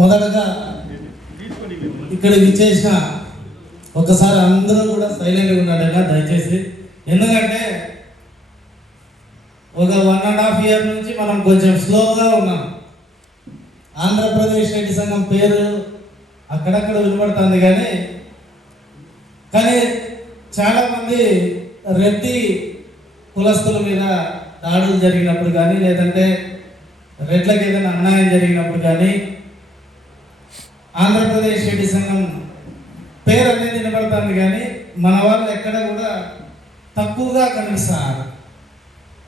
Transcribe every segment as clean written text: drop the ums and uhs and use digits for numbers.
మొదటగా ఇక్కడ విచ్చేసిన ఒకసారి అందరూ కూడా సైలెంట్గా ఉన్నాడగా దయచేసి. ఎందుకంటే ఒక 1.5 year నుంచి మనం కొంచెం స్లోగా ఉన్నాం. ఆంధ్రప్రదేశ్ రెడ్డి సంఘం పేరు అక్కడక్కడ వినబడుతుంది, కానీ చాలామంది రెడ్డి కులస్తుల మీద దాడులు జరిగినప్పుడు కానీ, లేదంటే రెడ్లకు ఏదైనా అన్యాయం జరిగినప్పుడు కానీ ఆంధ్రప్రదేశ్ రెడ్డి సంఘం పేరు అనేది వినబడుతుంది, కానీ మన వాళ్ళు ఎక్కడ కూడా తక్కువగా కనిపిస్తారు.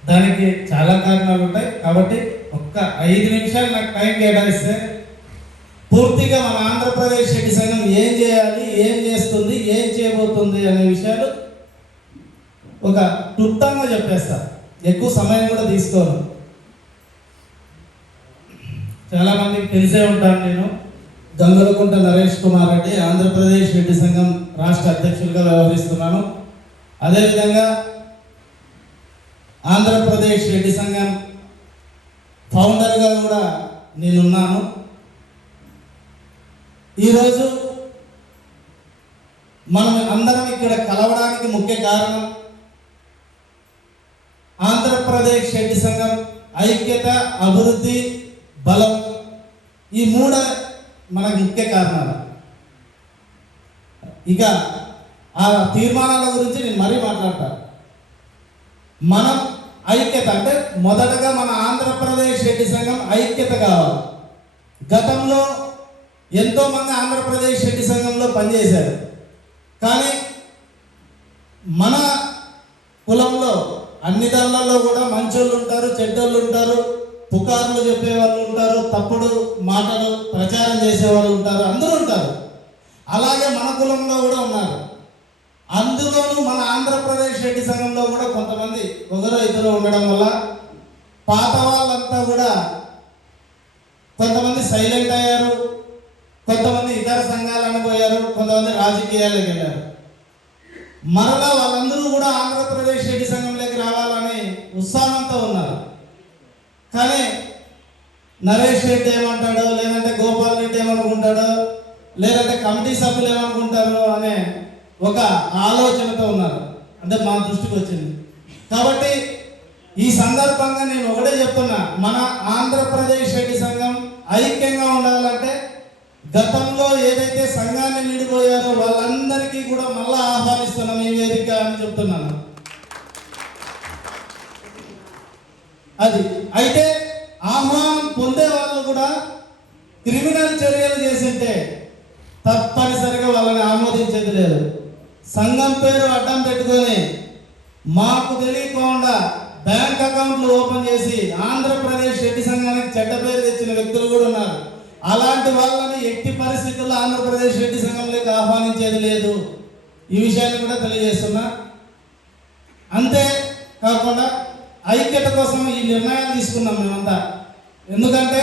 దానికి చాలా కారణాలు ఉంటాయి. కాబట్టి ఒక్క 5 నిమిషాలు నాకు టైం కేటాయిస్తే పూర్తిగా మన ఆంధ్రప్రదేశ్ రెడ్డి సంఘం ఏం చేయాలి, ఏం చేస్తుంది, ఏం చేయబోతుంది అనే విషయాలు ఒక క్లుప్తంగా చెప్పేస్తా. ఎక్కువ సమయం కూడా తీసుకోను. చాలామందికి తెలిసే ఉంటాను, నేను గంగులకుంట నరేష్ కుమార్ రెడ్డి, ఆంధ్రప్రదేశ్ రెడ్డి సంఘం రాష్ట్ర అధ్యక్షులుగా వ్యవహరిస్తున్నాను. అదేవిధంగా ఆంధ్రప్రదేశ్ రెడ్డి సంఘం ఫౌండర్గా కూడా నేనున్నాను. ఈరోజు మనం అందరం ఇక్కడ కలవడానికి ముఖ్య కారణం ఆంధ్రప్రదేశ్ రెడ్డి సంఘం ఐక్యత, అభివృద్ధి, బలం, ఈ 3 మనకు ముఖ్య కారణాలు. ఇక ఆ తీర్మానాల గురించి నేను మరీ మాట్లాడతాను. మనం ఐక్యత అంటే మొదటగా మన ఆంధ్రప్రదేశ్ రెడ్డి సంఘం ఐక్యత కావాలి. గతంలో ఎంతోమంది ఆంధ్రప్రదేశ్ రెడ్డి సంఘంలో పనిచేశారు, కానీ మన కులంలో అన్ని దానిలలో కూడా మంచోళ్ళు ఉంటారు, చెడ్డోళ్ళు ఉంటారు, పుకార్లు చెప్పే వాళ్ళు ఉంటారు, తప్పుడు మాటలు ప్రచారం చేసే వాళ్ళు ఉంటారు, అందరూ ఉంటారు. అలాగే మన కులంలో కూడా ఉన్నారు. అందులోనూ మన ఆంధ్రప్రదేశ్ రెడ్డి సంఘంలో కూడా కొంతమంది ఒకరో ఇద్దరు ఉండడం వల్ల పాత వాళ్ళంతా కూడా కొంతమంది సైలెంట్ అయ్యారు, కొంతమంది ఇతర సంఘాలను పోయారు, కొంతమంది రాజకీయాలకు వెళ్ళారు. మరలా వాళ్ళందరూ కూడా ఆంధ్రప్రదేశ్ రెడ్డి సంఘంలోకి రావాలని ఉత్సాహంతో ఉన్నారు. కానీ నరేష్ రెడ్డి ఏమంటాడో, లేదంటే గోపాల్ రెడ్డి ఏమనుకుంటాడో, లేదంటే కమిటీ సభ్యులు ఏమనుకుంటారో అనే ఒక ఆలోచనతో ఉన్నారు. అంటే మా దృష్టికి వచ్చింది. కాబట్టి ఈ సందర్భంగా నేను ఒకటే చెప్తున్నా, మన ఆంధ్రప్రదేశ్ రెడ్డి సంఘం ఐక్యంగా ఉండాలంటే గతంలో ఏదైతే సంఘాన్ని విడిపోయారో వాళ్ళందరికీ కూడా మళ్ళా ఆహ్వానిస్తున్నాం ఈ వేదిక అని చెప్తున్నాను. అది అయితే ఆహ్వానం పొందే వాళ్ళు కూడా క్రిమినల్ చర్యలు చేసింటే తప్పనిసరిగా వాళ్ళని ఆమోదించేది లేదు. సంఘం పేరు అడ్డం పెట్టుకొని మాకు తెలియకుండా బ్యాంక్ అకౌంట్లు ఓపెన్ చేసి ఆంధ్రప్రదేశ్ రెడ్డి సంఘానికి చెడ్డ పేరు తెచ్చిన వ్యక్తులు కూడా ఉన్నారు. అలాంటి వాళ్ళని ఎట్టి పరిస్థితుల్లో ఆంధ్రప్రదేశ్ రెడ్డి సంఘంలోకి ఆహ్వానించేది లేదు. ఈ విషయాన్ని కూడా తెలియజేస్తున్నా. అంతే కాకుండా ఐక్యత కోసం ఈ నిర్ణయం తీసుకున్నాం మేమంతా. ఎందుకంటే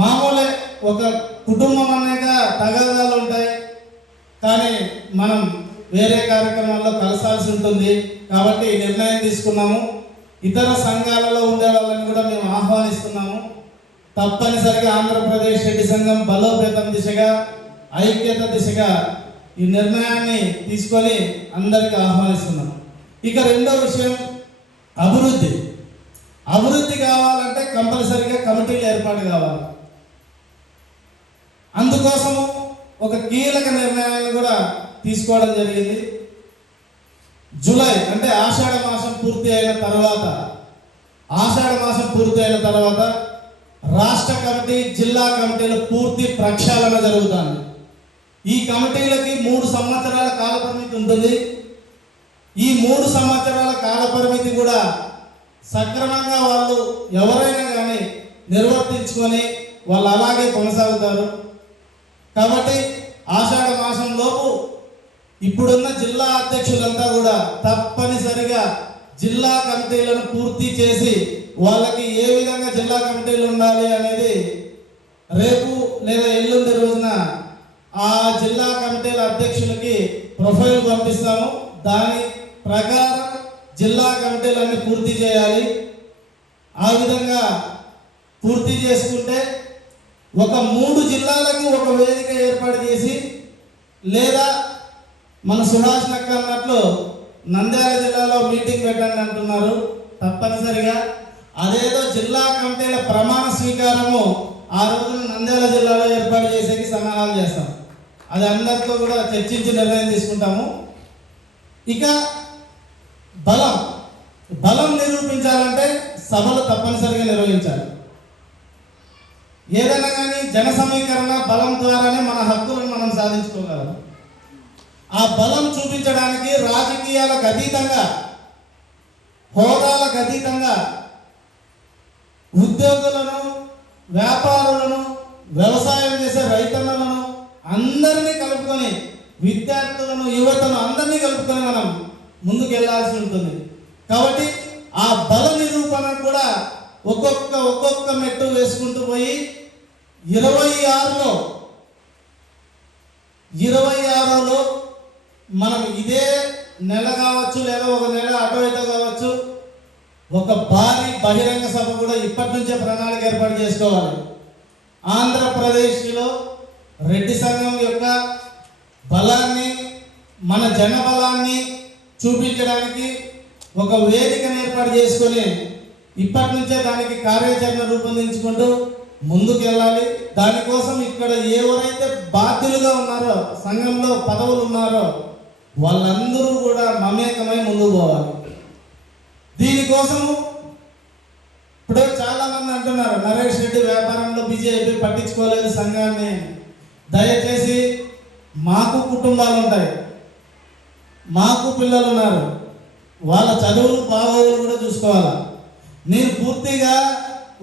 మామూలే ఒక కుటుంబం అనేక తగాదాలు ఉంటాయి, కానీ మనం వేరే కార్యక్రమాల్లో కలసాల్సి ఉంటుంది. కాబట్టి ఈ నిర్ణయం తీసుకున్నాము. ఇతర సంఘాలలో ఉండే వాళ్ళని కూడా మేము ఆహ్వానిస్తున్నాము. తప్పనిసరిగా ఆంధ్రప్రదేశ్ రెడ్డి సంఘం బలోపేతం దిశగా, ఐక్యత దిశగా ఈ నిర్ణయాన్ని తీసుకొని అందరికీ ఆహ్వానిస్తున్నాం. ఇక రెండో విషయం అభివృద్ధి. అభివృద్ధి కావాలంటే కంపల్సరిగా కమిటీలు ఏర్పాటు కావాలి. అందుకోసము ఒక కీలక నిర్ణయాన్ని కూడా తీసుకోవడం జరిగింది. జూలై అంటే ఆషాఢ మాసం పూర్తి అయిన తర్వాత రాష్ట్ర కమిటీ, జిల్లా కమిటీల పూర్తి ప్రక్షాళన జరుగుతుంది. ఈ కమిటీలకి 3 సంవత్సరాల కాలపరిమితి ఉంటుంది. ఈ 3 సంవత్సరాల కాలపరిమితి కూడా సక్రమంగా వాళ్ళు ఎవరైనా కానీ నిర్వర్తించుకొని వాళ్ళు అలాగే కొనసాగుతారు. కాబట్టి ఆషాఢ మాసం లోపు ఇప్పుడున్న జిల్లా అధ్యక్షులంతా కూడా తప్పనిసరిగా జిల్లా కమిటీలను పూర్తి చేసి వాళ్ళకి ఏ విధంగా జిల్లా కమిటీలు ఉండాలి అనేది రేపు లేదా ఎల్లుండి రోజున ఆ జిల్లా కమిటీల అధ్యక్షులకి ప్రొఫైల్ పంపిస్తాము. దాని ప్రకారం జిల్లా కమిటీలన్నీ పూర్తి చేయాలి. ఆ విధంగా పూర్తి చేసుకుంటే ఒక 3 జిల్లాలకు ఒక వేదిక ఏర్పాటు చేసి, లేదా మన సుభాష్ నక్క అన్నట్లు నంద్యాల జిల్లాలో మీటింగ్ పెట్టండి అంటున్నారు. తప్పనిసరిగా అదేదో జిల్లా కమిటీల ప్రమాణ స్వీకారము ఆ రోజున నంద్యాల జిల్లాలో ఏర్పాటు చేసేకి సన్నాహాలు చేస్తాం. అది అందరితో కూడా చర్చించి నిర్ణయం తీసుకుంటాము. ఇక బలం నిరూపించాలంటే సభలు తప్పనిసరిగా నిర్వహించాలి. ఏదైనా కానీ జన సమీకరణ బలం ద్వారానే మన హక్కులను మనం సాధించుకోగలం. ఆ బలం చూపించడానికి రాజకీయాలకు అతీతంగా, హోదాలకు అతీతంగా ఉద్యోగులను, వ్యాపారులను, వ్యవసాయం చేసే రైతన్నలను అందరినీ కలుపుకొని, విద్యార్థులను, యువతను అందరినీ కలుపుకొని మనం ముందుకు వెళ్ళాల్సి ఉంటుంది. కాబట్టి ఆ బల నిరూపణ కూడా ఒక్కొక్క మెట్టు వేసుకుంటూ పోయి 26లో మనం ఇదే నెల కావచ్చు, లేదా ఒక నెల అటు ఇటు కావచ్చు, ఒక భారీ బహిరంగ సభ కూడా ఇప్పటి నుంచే ప్రణాళిక ఏర్పాటు చేసుకోవాలి. ఆంధ్రప్రదేశ్లో రెడ్డి సంఘం యొక్క బలాన్ని, మన జన బలాన్ని చూపించడానికి ఒక వేదికను ఏర్పాటు చేసుకొని ఇప్పటి నుంచే దానికి కార్యాచరణ రూపొందించుకుంటూ ముందుకు వెళ్ళాలి. దానికోసం ఇక్కడ ఎవరైతే బాధ్యులుగా ఉన్నారో, సంఘంలో పదవులు ఉన్నారో వాళ్ళందరూ కూడా మమేకమై ముందుకు పోవాలి. దీనికోసము ఇప్పుడు చాలా మంది అంటున్నారు, నరేష్ రెడ్డి వ్యాపారంలో బిజీ అయిపోయి పట్టించుకోలేదు సంఘాన్ని. దయచేసి మాకు కుటుంబాలు ఉంటాయి, మాకు పిల్లలు ఉన్నారు, వాళ్ళ చదువులు బాగోగులు కూడా చూసుకోవాలా. నేను పూర్తిగా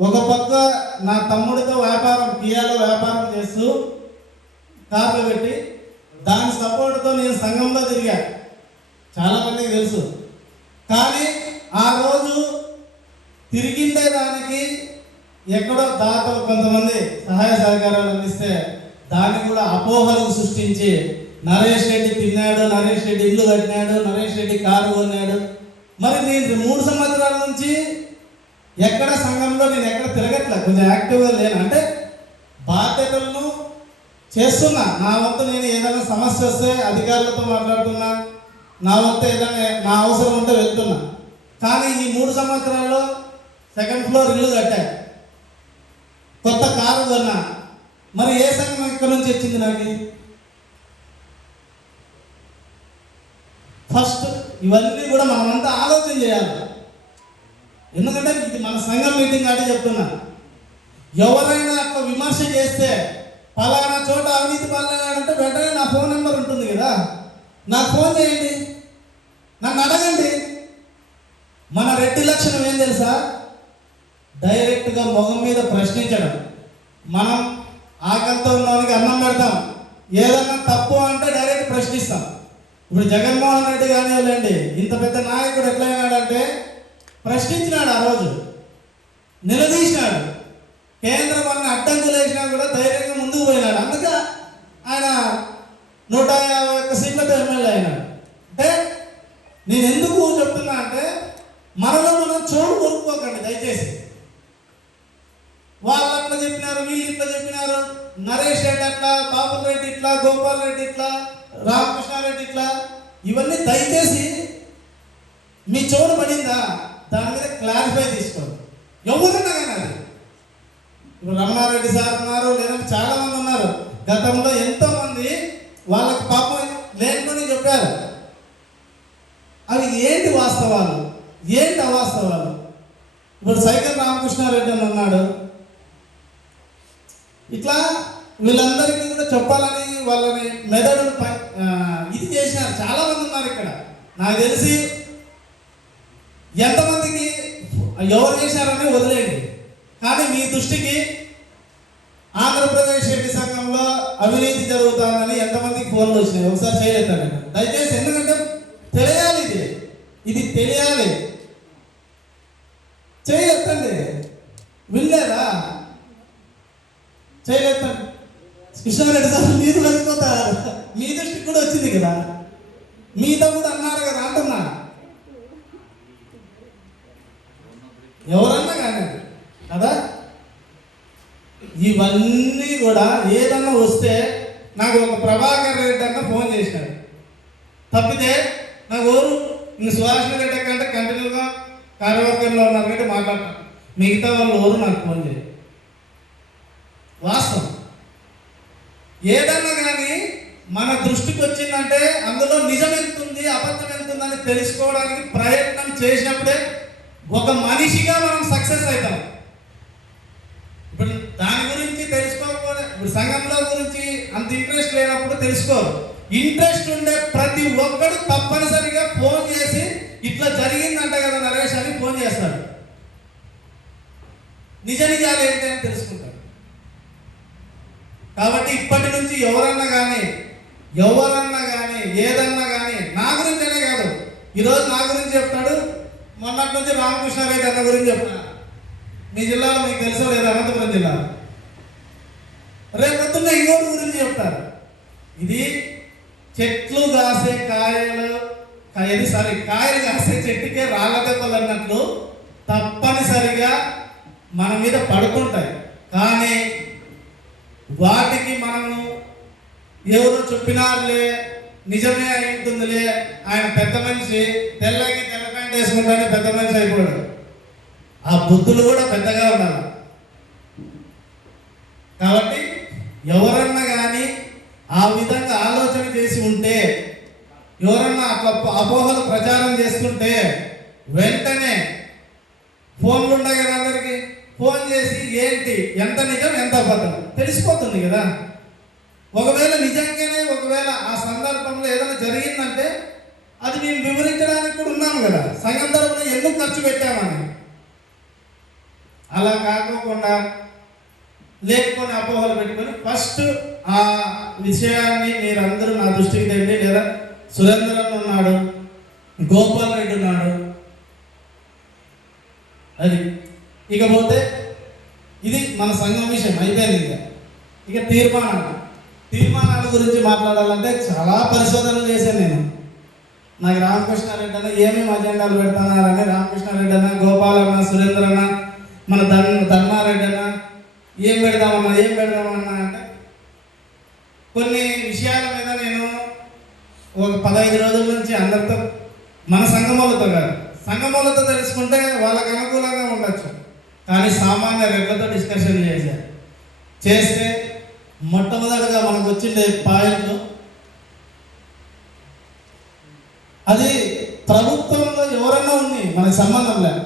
ఒక పక్క నా తమ్ముడితో కియాలో వ్యాపారం చేస్తూ కార్లు పెట్టి దాని సపోర్ట్తో నేను సంఘంలో తిరిగా, చాలామందికి తెలుసు. కానీ ఆ రోజు తిరిగిండే దానికి ఎక్కడో దాతలు కొంతమంది సహాయ సహకారాలు అందిస్తే దాన్ని కూడా అపోహలకు సృష్టించి నరేష్ రెడ్డి తిన్నాడు, నరేష్ రెడ్డి ఇల్లు కట్టినాడు, నరేష్ రెడ్డి కారు కొన్నాడు. మరి నేను 3 సంవత్సరాల నుంచి ఎక్కడ సంఘంలో నేను ఎక్కడ తిరగట్లే, కొంచెం యాక్టివ్గా లేను. అంటే బాధ్యతలను చేస్తున్నా, నా వంతు నేను ఏదైనా సమస్య వస్తే అధికారులతో మాట్లాడుతున్నా, నా వంతు ఏదైనా నా అవసరం ఉంటే వెళ్తున్నా. కానీ ఈ 3 సంవత్సరాల్లో 2nd ఫ్లోర్ ఇల్లు కట్టా, కొత్త కారు కొన్నా. మరి ఏ సంఘం ఇక్కడ నుంచి వచ్చింది నాకు? ఫస్ట్ ఇవన్నీ కూడా మనమంతా ఆలోచన చేయాలి. ఎందుకంటే ఇది మన సంఘం మీటింగ్ అంటే చెప్తున్నా. ఎవరైనా అట్లా విమర్శ చేస్తే పలానా చోట అవినీతి పాలనంటే వెంటనే నా ఫోన్ నెంబర్ ఉంటుంది కదా, నాకు ఫోన్ చేయండి, నన్ను అడగండి. మన రెడ్డి లక్షణం ఏం తెలుసా? డైరెక్ట్గా మొహం మీద ప్రశ్నించడం. మనం ఆకలితో ఉన్నవానికి అన్నం పెడతాం, ఏదన్నా తప్పు అంటే డైరెక్ట్ ప్రశ్నిస్తాం. ఇప్పుడు జగన్మోహన్ రెడ్డి కానివ్వండి, ఇంత పెద్ద నాయకుడు ఎట్లయినాడంటే ప్రశ్నించినాడు, ఆ రోజు నిలదీసినాడు. కేంద్రం అన్న అడ్డంకులు వేసినా కూడా ధైర్యంగా ముందుకు పోయినాడు. అందుకే ఆయన 151 సీట్లతో ఎమ్మెల్యే అయినాడు. అంటే నేను ఎందుకు చెప్తున్నా అంటే మనలో మనం చోటు కొనుక్కోకండి దయచేసి. వాళ్ళు అట్లా చెప్పినారు, వీళ్ళు ఇట్లా చెప్పినారు, నరేష్ రెడ్డి అట్లా, బాబు రెడ్డి ఇట్లా, గోపాల్ రెడ్డి ఇట్లా, రామకృష్ణారెడ్డి ఇట్లా, ఇవన్నీ దయచేసి మీ చోటు పడిందా దాని మీద క్లారిఫై తీసుకోండి. ఎవరున్నా కానీ అది ఇప్పుడు రమణారెడ్డి సార్ ఉన్నారు, లేదంటే చాలా మంది ఉన్నారు. గతంలో ఎంతోమంది వాళ్ళకి పాపం లేనుకొని చెప్పారు. అవి ఏంటి వాస్తవాలు, ఏంటి అవాస్తవాలు? ఇప్పుడు సైకిల్ రామకృష్ణారెడ్డి అని ఉన్నాడు. ఇట్లా వీళ్ళందరికీ కూడా చెప్పాలని వాళ్ళని మెదడు ఇది చేసినారు. చాలా మంది ఉన్నారు ఇక్కడ. నాకు తెలిసి ఎంతమందికి ఎవరు చేశారని వదిలేయండి. కానీ మీ దృష్టికి ఆంధ్రప్రదేశ్ రెడ్డి సంఘంలో అవినీతి జరుగుతుందని ఎంతమందికి ఫోన్లు వచ్చినాయి? ఒకసారి చేయలేదండి దయచేసి. ఎందుకంటే తెలియాలి, ఇది తెలియాలి. చేయలేదండి, వినలేదా? చేయలేదండి. కృష్ణారెడ్డి సార్ మీరు వెళ్ళిపోతారు, మీ దృష్టికి కూడా వచ్చింది కదా, మీతో కూడా అన్నారు కదా అంటున్నా. ఎవరన్నా కానీ కదా, ఇవన్నీ కూడా ఏదన్నా వస్తే నాకు ఒక ప్రభాకర్ రెడ్డి అన్న ఫోన్ చేసినాడు తప్పితే నాకు ఎవరు ఇంక సుభాష్ రెడ్డి కంటే కంటిన్యూగా కార్యవర్గంలో ఉన్నారు కంటే మాట్లాడతాను, మిగతా వాళ్ళు ఎవరు నాకు ఫోన్ చేయాలి. వాస్తవం ఏదన్నా కానీ మన దృష్టికి వచ్చిందంటే అందులో నిజం ఎంతుంది అబద్ధం ఎంతుందని తెలుసుకోవడానికి ప్రయత్నం చేసినప్పుడే ఒక మనిషిగా మనం సక్సెస్ అవుతాం. ఇప్పుడు దాని గురించి తెలుసుకోకపోతే, ఇప్పుడు సంఘంలో గురించి అంత ఇంట్రెస్ట్ లేనప్పుడు తెలుసుకోరు. ఇంట్రెస్ట్ ఉండే ప్రతి ఒక్కడు తప్పనిసరిగా ఫోన్ చేసి ఇట్లా జరిగిందంట కదా నరేష్ అని ఫోన్ చేస్తాడు, నిజ నిజాలు ఏంటి అని తెలుసుకుంటాడు. కాబట్టి ఇప్పటి నుంచి ఎవరన్నా కానీ ఏదన్నా కానీ నా గురించి అనే కాదు, ఈరోజు నా గురించి చెప్తాడు, మొన్నటి నుంచి రామకృష్ణారెడ్డి అన్న గురించి చెప్తాను. మీ జిల్లాలో మీకు తెలుసో లేదా, అనంతపురం జిల్లా, రేపు పొద్దున్న ఇంకోటి గురించి చెప్తారు. ఇది చెట్లు కాసే కాయలు కాసే చెట్టుకే రాళ్ళ దెబ్బలు అన్నట్లు తప్పనిసరిగా మన మీద పడుతుంటాయి. కానీ వాటికి మనము ఎవరు చెప్పినారులే, నిజమే అయింటుందిలే, ఆయన పెద్ద మనిషి, తెల్ల ప్యాంట్ వేసుకుంటానే పెద్ద మనిషి అయిపోయాడు. ఆ బుద్ధులు కూడా పెద్దగా ఉండాలి. కాబట్టి ఎవరన్నా కానీ ఆ విధంగా ఆలోచన చేసి ఉంటే, ఎవరన్నా అపోహలు ప్రచారం చేస్తుంటే వెంటనే ఫోన్లు ఉన్నాయి కదా అందరికి, ఫోన్ చేసి ఏంటి ఎంత నిజం ఎంత అబద్ధం తెలిసిపోతుంది కదా. ఒకవేళ నిజంగానే ఆ సందర్భంలో ఏదైనా జరిగిందంటే అది మేము వివరించడానికి కూడా ఉన్నాం కదా, సంఘం తరపున ఎందుకు ఖర్చు పెట్టామని. అలా కాకోకుండా లేకపోతే అపోహలు పెట్టుకొని ఫస్ట్ ఆ విషయాన్ని మీరందరూ నా దృష్టికి తెండి. లేదా సురేంద్రన్ ఉన్నాడు, గోపాల్ రెడ్డి ఉన్నాడు, అది ఇకపోతే ఇది మన సంఘం విషయం అయిపోయింది. ఇక తీర్మానాల గురించి మాట్లాడాలంటే చాలా పరిశోధనలు చేశాను నేను. నాకు రామకృష్ణారెడ్డి అన్న ఏమేమి అజెండాలు పెడుతున్నారని, రామకృష్ణారెడ్డి అన్న, గోపాల్ అన్న, సురేంద్ర అన్న, మన ధర్మారెడ్డి అన్న ఏం పెడదామన్నా అంటే కొన్ని విషయాల మీద నేను ఒక 15 రోజుల నుంచి అందరితో, మన సంఘములతో కాదు, సంఘములతో తెలుసుకుంటే వాళ్ళకి అనుకూలంగా ఉండొచ్చు, కానీ సామాన్య రెడ్లతో డిస్కషన్ చేస్తే మొట్టమొదటిగా మనకు వచ్చిండే పాయింట్లు, అది ప్రభుత్వంలో ఎవరన్నా ఉంది మనకు సంబంధం లేదు,